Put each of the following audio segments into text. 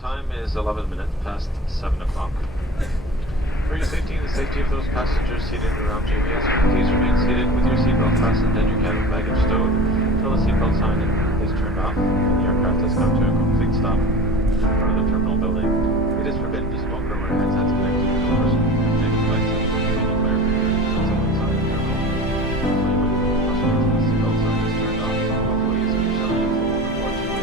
time is 11 minutes past 7 o'clock. For your safety and the safety of those passengers seated around JBS, please remain seated with your seatbelt fastened and your cabin baggage stowed until the seatbelt sign is turned off and the aircraft has come to a complete stop in front of the terminal building. It is forbidden to smoke or wear headsets connected to the doors and take flights that will be declared until inside the terminal. Hopefully, when the seatbelt sign is turned off, hopefully is usually a full report to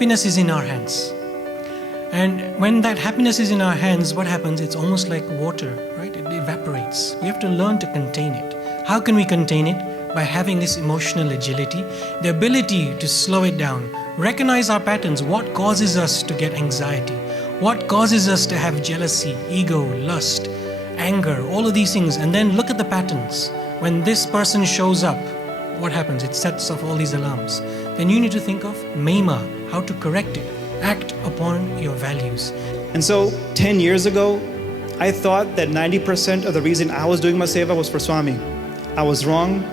Happiness is in our hands. And when that happiness is in our hands, what happens? It's almost like water, right? It evaporates. We have to learn to contain it. How can we contain it? By having this emotional agility, the ability to slow it down, recognize our patterns, what causes us to get anxiety, what causes us to have jealousy, ego, lust, anger, all of these things, and then look at the patterns. When this person shows up, what happens? It sets off all these alarms. Then you need to think of Mema, how to correct it. Act upon your values. And so 10 years ago, I thought that 90% of the reason I was doing my seva was for Swami. I was wrong.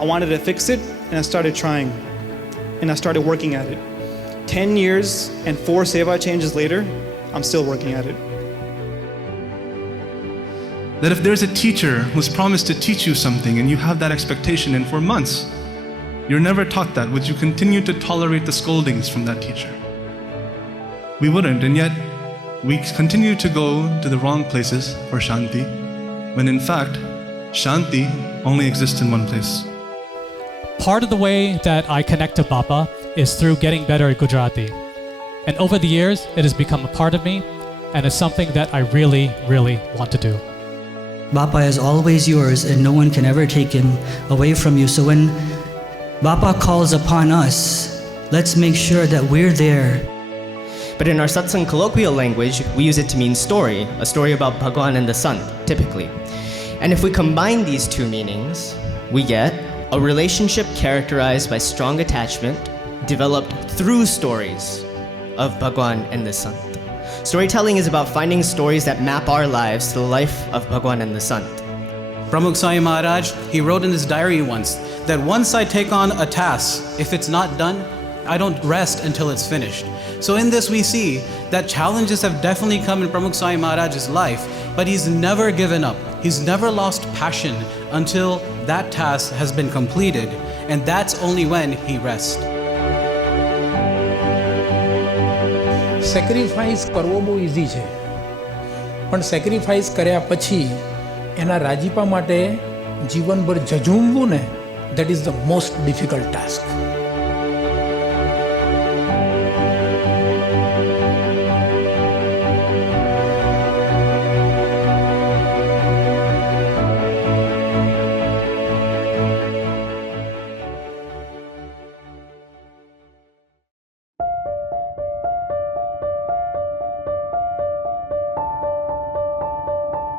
I wanted to fix it, and I started trying. And I started working at it. 10 years and 4 seva changes later, I'm still working at it. That if there's a teacher who's promised to teach you something and you have that expectation, and for months, you're never taught that, would you continue to tolerate the scoldings from that teacher? We wouldn't, and yet we continue to go to the wrong places for Shanti, when in fact, Shanti only exists in one place. Part of the way that I connect to Bapa is through getting better at Gujarati. And over the years, it has become a part of me, and it's something that I really, really want to do. Bapa is always yours, and no one can ever take him away from you. So when Bapa calls upon us, let's make sure that we're there. But in our satsang colloquial language, we use it to mean story, a story about Bhagwan and the sun, typically. And if we combine these two meanings, we get a relationship characterized by strong attachment, developed through stories, of Bhagwan and the Sant. Storytelling is about finding stories that map our lives to the life of Bhagwan and the Sant. Pramukh Sai Maharaj, he wrote in his diary once that once I take on a task, if it's not done, I don't rest until it's finished. So in this we see that challenges have definitely come in Pramukh Sai Maharaj's life, but he's never given up. He's never lost passion until that task has been completed, and that's only when he rests. Sacrifice કરવો બહુ easy છે, પણ sacrifice કર્યા પછી એના રાજીપા માટે જીવનભર ઝઝૂમવું ને, that is the most difficult task.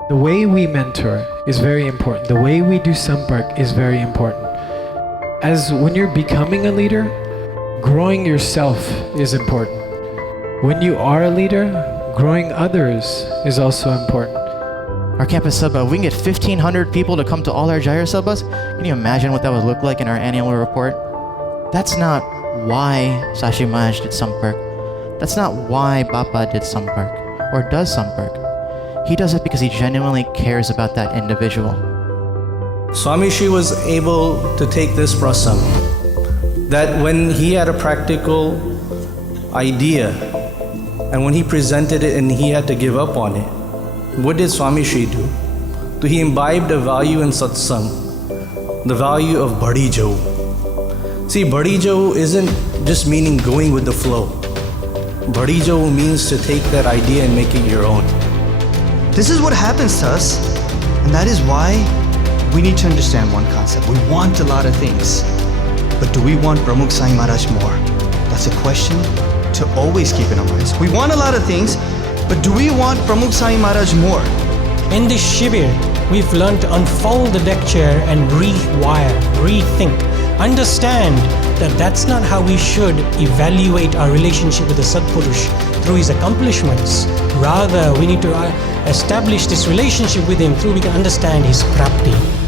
The way we mentor is very important. The way we do sampark is very important. As when you're becoming a leader, growing yourself is important. When you are a leader, growing others is also important. Our campus Sabha, we can get 1,500 people to come to all our Jair Sabhas. Can you imagine what that would look like in our annual report? That's not why Sashi Maharaj did Sampark. That's not why Bapa did Sampark or does Sampark. He does it because he genuinely cares about that individual. Swami Shri was able to take this prasam, that when he had a practical idea and when he presented it and he had to give up on it, what did Swami Shri do? So he imbibed a value in satsang, the value of Badi Jo. See, Badi Jo isn't just meaning going with the flow. Badi Jo means to take that idea and make it your own. This is what happens to us, and that is why we need to understand one concept. We want a lot of things, but do we want Pramukh Sai Maharaj more? That's a question to always keep in our minds. We want a lot of things, but do we want Pramukh Sai Maharaj more? In this Shibir, we've learned to unfold the deck chair and rewire, rethink, understand that that's not how we should evaluate our relationship with the Sadpurush through his accomplishments. Rather, we need to establish this relationship with him through we can understand his prapti.